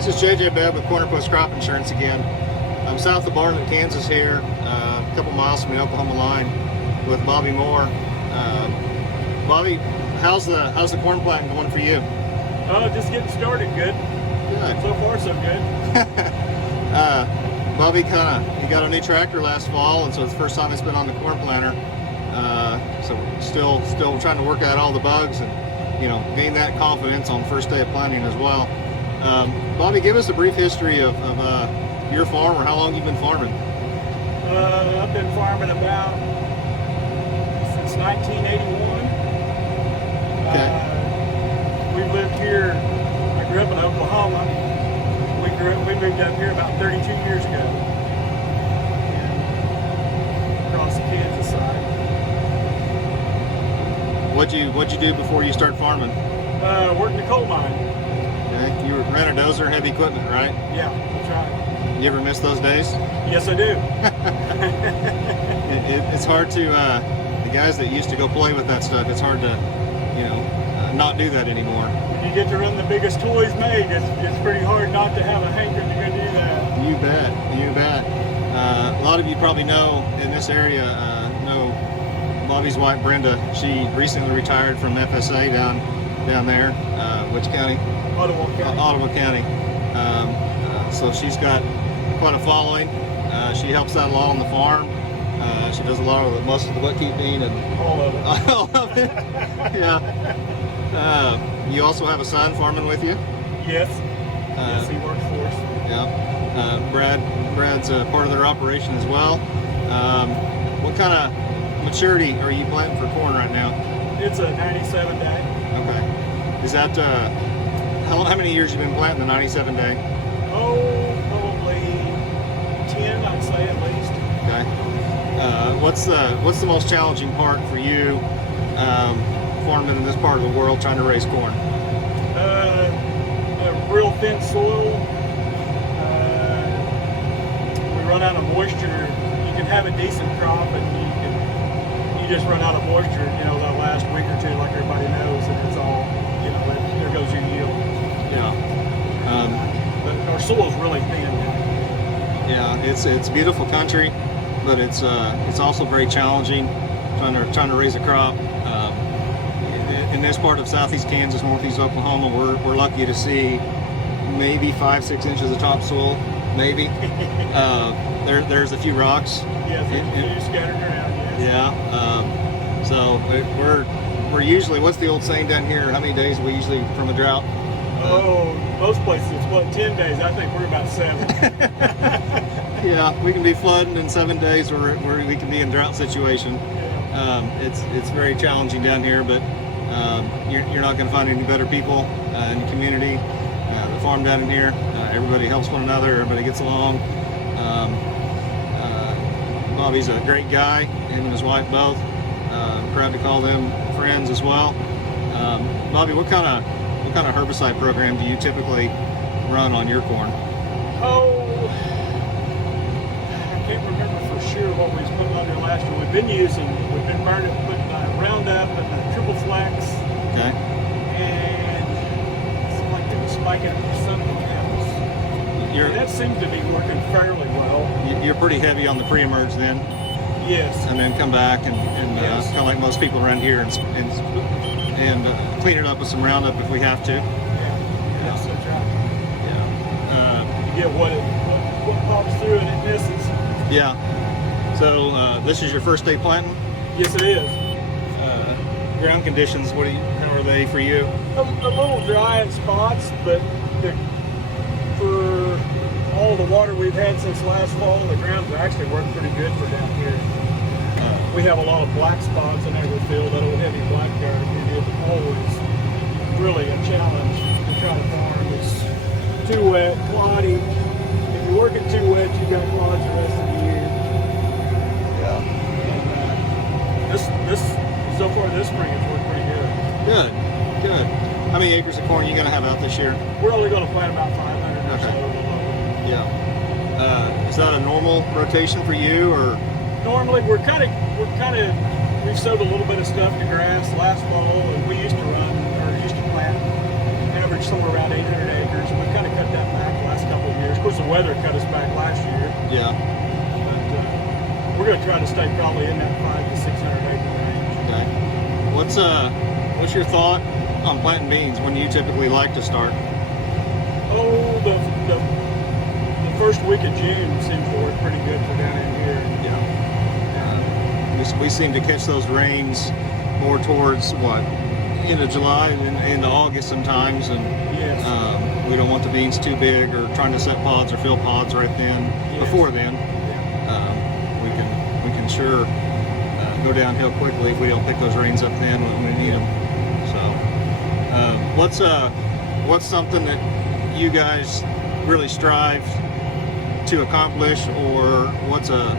This is JJ Bebb with Corner Post Crop Insurance again. I'm south of Bartlett, Kansas here, a couple miles from the Oklahoma line with Bobby Moore. Bobby, how's the corn planting going for you? Just getting started. Good. Good. So far, so good. Bobby, you got a new tractor last fall, and so it's the first time it's been on the corn planter. So we're still trying to work out all the bugs and gain that confidence on the first day of planting as well. Bobby, give us a brief history of your farm, or how long you've been farming. I've been farming about since 1981. Okay. We lived here. I grew up in Oklahoma. We moved up here about 32 years ago, and across the Kansas side. What'd you do before you start farming? Worked in a coal mine. Okay. You ran a dozer, heavy equipment, right? Yeah, that's right. You ever miss those days? Yes, I do. It's hard to, the guys that used to go play with that stuff, it's hard to, not do that anymore. When you get to run the biggest toys made, it's pretty hard not to have a hankering to go do that. You bet, you bet. A lot of you probably know in this area, know Bobby's wife Brenda. She recently retired from FSA down there. Which county? Ottawa County. Ottawa County. So she's got quite a following. She helps out a lot on the farm. She does a lot of most of the bookkeeping and All of it. all of it. Yeah. You also have a son farming with you? Yes. Yes, he works for us. Yeah. Brad's part of their operation as well. What kind of maturity are you planting for corn right now? It's a 97 day. Okay. Is that how many years you been planting the 97 day? Oh, probably 10, I'd say at least. Okay. What's the most challenging part for you farming in this part of the world, trying to raise corn? A real thin soil. We run out of moisture. You can have a decent crop, and you just run out of moisture. That last week or two, like everybody knows, and it's all there goes your yield. Yeah. But our soil's really thin. Yeah, it's beautiful country, but it's also very challenging trying to raise a crop. In this part of southeast Kansas, northeast Oklahoma, we're lucky to see maybe 5-6 inches of topsoil, maybe. There's a few rocks. Yes, they're scattered around. Yes. Yeah. So we're usually, what's the old saying down here? How many days are we usually from a drought? Oh, most places it's 10 days. I think we're about 7. Yeah, we can be flooding in 7 days, where we can be in drought situation. It's very challenging down here, but you're not going to find any better people in the community. The farm down in here, everybody helps one another, everybody gets along. Bobby's a great guy, him and his wife both. I'm proud to call them friends as well. Bobby, what kind of herbicide program do you typically run on your corn? Oh, I can't remember for sure what we was putting on there last year. We've been putting Roundup and Triple Flex. Okay. And it's like they were spiking it for something else. That seems to be working fairly well. You're pretty heavy on the pre-emerge then? Yes. And then come back and Yes. kind of like most people around here and clean it up with some Roundup if we have to. Yeah. That's right. Yeah. You get what pops through and it misses. Yeah. So this is your first day planting? Yes, it is. Ground conditions, how are they for you? A little dry in spots, but for all the water we've had since last fall, the ground's actually worked pretty good for down here. We have a lot of black spots in every field, that old heavy blackguard. It is always really a challenge to try to farm. It's too wet, cloddy. If you work it too wet, you got clods the rest of the year. Yeah. And, so far this spring it's worked pretty good. Good. How many acres of corn are you going to have out this year? We're only going to plant about 500 or so. Yeah. Is that a normal rotation for you, or? Normally we've sowed a little bit of stuff to grass last fall, and used to plant average somewhere around 800 acres, and we've kind of cut that back weather cut us back last year. Yeah. But we're going to try to stay probably in that 500 to 600 acre range. Okay. What's your thought on planting beans? When do you typically like to start? Oh, the first week of June seems to work pretty good for down in here. Yeah. We seem to catch those rains more towards what, end of July and into August sometimes, and Yes. we don't want the beans too big or trying to set pods or fill pods right then. Yes. Before then, we can sure go downhill quickly if we don't pick those rains up then when we need them. So, what's something that you guys really strive to accomplish, or what's a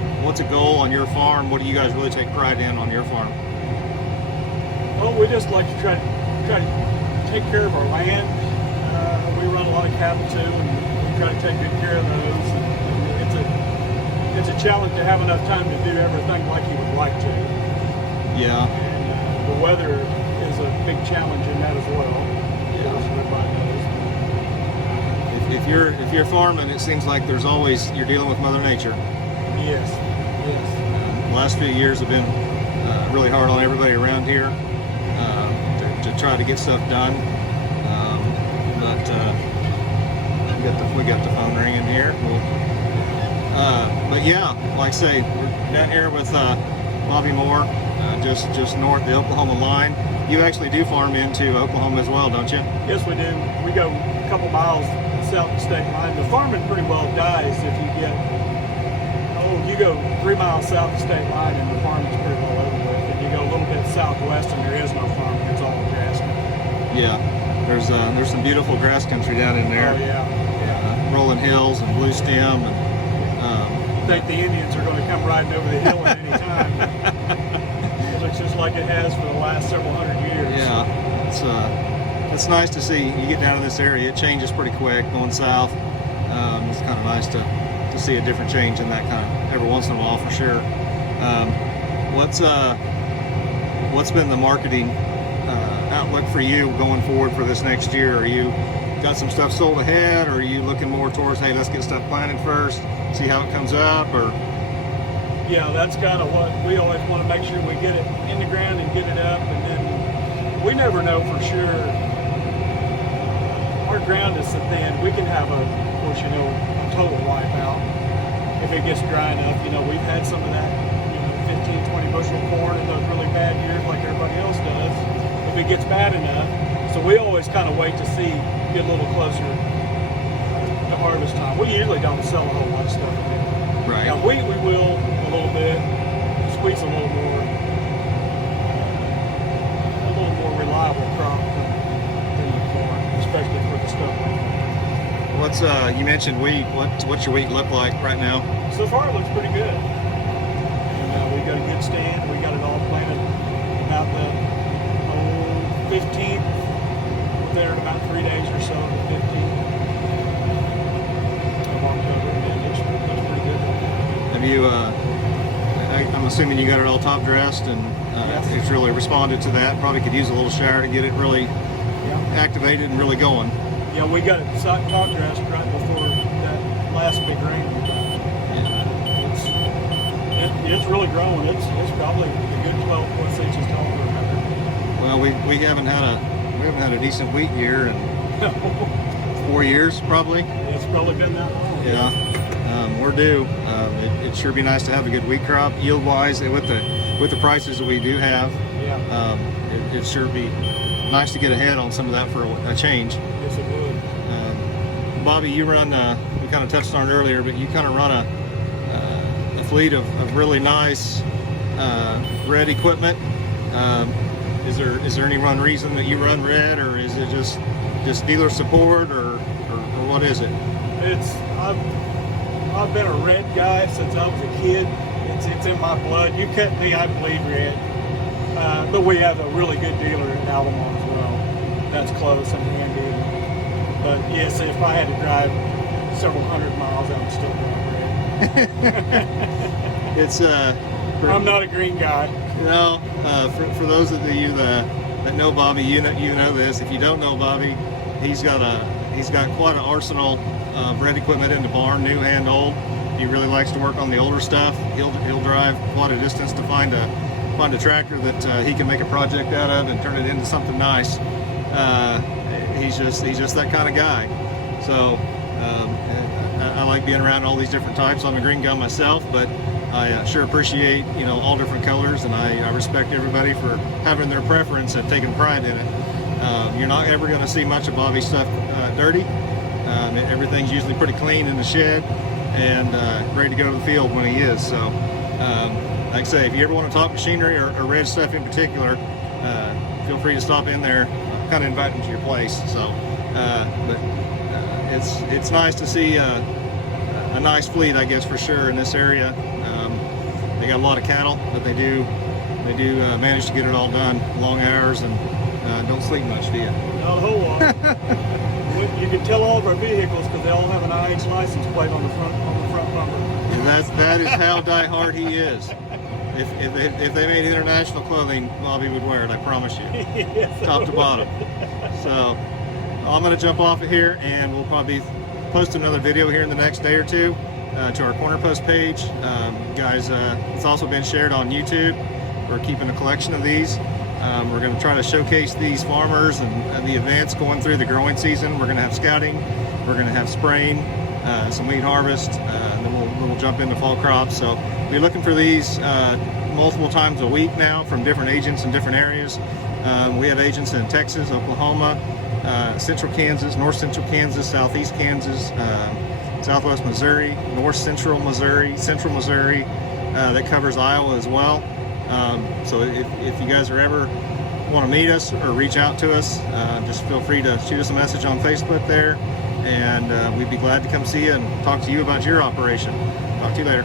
goal on your farm? What do you guys really take pride in on your farm? Well, we just like to try to take care of our land. We run a lot of cattle too, and we try to take good care of those. And it's a challenge to have enough time to do everything like you would like to. Yeah. And the weather is a big challenge in that as well. Yeah. As everybody knows. If you're farming, it seems like you're dealing with Mother Nature. Yes. Yes. The last few years have been really hard on everybody around here to try to get stuff done. But we got the phone ringing here. But yeah, like I say, we're down here with Bobby Moore, just north of the Oklahoma line. You actually do farm into Oklahoma as well, don't you? Yes, we do. We go a couple miles south of the state line. The farming pretty well dies if you go 3 miles south of the state line and the farming's pretty well over with. If you go a little bit southwest and there is no farming, it's all grass. Yeah, there's some beautiful grass country down in there. Oh yeah. Rolling hills and blue stem, and I think the Indians are going to come riding over the hill at any time. It looks just like it has for the last several hundred years. Yeah, it's nice to see. You get down to this area, it changes pretty quick going south. It's kind of nice to see a different change in that kind of every once in a while for sure. What's been the marketing outlook for you going forward for this next year? Are you got some stuff sold ahead, or are you looking more towards, hey, let's get stuff planted first, see how it comes up? Or yeah, that's kind of what we always want to make sure we get it in the ground and get it up, and then we never know for sure. Our ground is so thin, we can have a total wipeout if it gets dry enough. We've had some of that 15, 20 bushel corn in those really bad years like everybody else does, if it gets bad enough. So we always kind of wait to see, get a little closer to harvest time. We usually don't sell a whole lot of stuff. right? Now wheat we will a little bit, squeeze a little more reliable crop than the corn, especially for the stuff like that. You mentioned wheat. What's your wheat look like right now? So far it looks pretty good. And, we got a good stand. We got it all planted about the 15th. We're there in about 3 days or so, the 15th of October. And it looks pretty good. Have you? I'm assuming you got it all top dressed, and Yes. it's really responded to that. Probably could use a little shower to get it really activated and really going. Yeah, we got it top dressed right before that last big rain. It's really growing. It's probably a good 12 plus inches tall. Well, we haven't had a decent wheat year in 4 years probably. It's probably been that long. Yeah, we're due. It'd sure be nice to have a good wheat crop yield wise with the prices that we do have. Yeah. It'd sure be nice to get ahead on some of that for a change. Yes, it would. Bobby, you run, we kind of touched on it earlier, but you kind of run a fleet of really nice red equipment. Is there any reason that you run red, or is it just dealer support, or what is it? I've been a red guy since I was a kid. It's in my blood. You cut me, I bleed red. But we have a really good dealer in Alabama as well. That's close and handy. But yes, if I had to drive several hundred miles, I would still drive red. It's I'm not a green guy. No, for those of you that know Bobby, you know this. If you don't know Bobby, he's got He's got quite an arsenal of red equipment in the barn, new and old. He really likes to work on the older stuff. He'll drive quite a distance to find a tractor that he can make a project out of and turn it into something nice. He's just that kind of guy. So I like being around all these different types. I'm a green gun myself, but I sure appreciate, you know, all different colors, and I respect everybody for having their preference and taking pride in it. You're not ever going to see much of Bobby's stuff dirty. Everything's usually pretty clean in the shed and ready to go to the field when he is. So, like I say, if you ever want to talk machinery or red stuff in particular, feel free to stop in there. Kind of invite him to your place. So, but it's nice to see a nice fleet, I guess, for sure in this area. They got a lot of cattle, but they do manage to get it all done. Long hours and don't sleep much, do you? Not a whole lot. You can tell all of our vehicles because they all have an IH license plate on the front bumper. And that is how die-hard he is. If they made international clothing, Bobby would wear it, I promise you. Yes, Top to bottom. So I'm going to jump off of here, and we'll probably post another video here in the next day or two to our Corner Post page. Guys, it's also been shared on YouTube. We're keeping a collection of these. We're going to try to showcase these farmers and the events going through the growing season. We're going to have scouting, we're going to have spraying, some wheat harvest, and then we'll jump into fall crops. So we're looking for these multiple times a week now from different agents in different areas. We have agents in Texas, Oklahoma, central Kansas, north central Kansas, southeast Kansas, southwest Missouri, north central Missouri, central Missouri. That covers Iowa as well. So if you guys are ever want to meet us or reach out to us, just feel free to shoot us a message on Facebook there, and we'd be glad to come see you and talk to you about your operation. Talk to you later.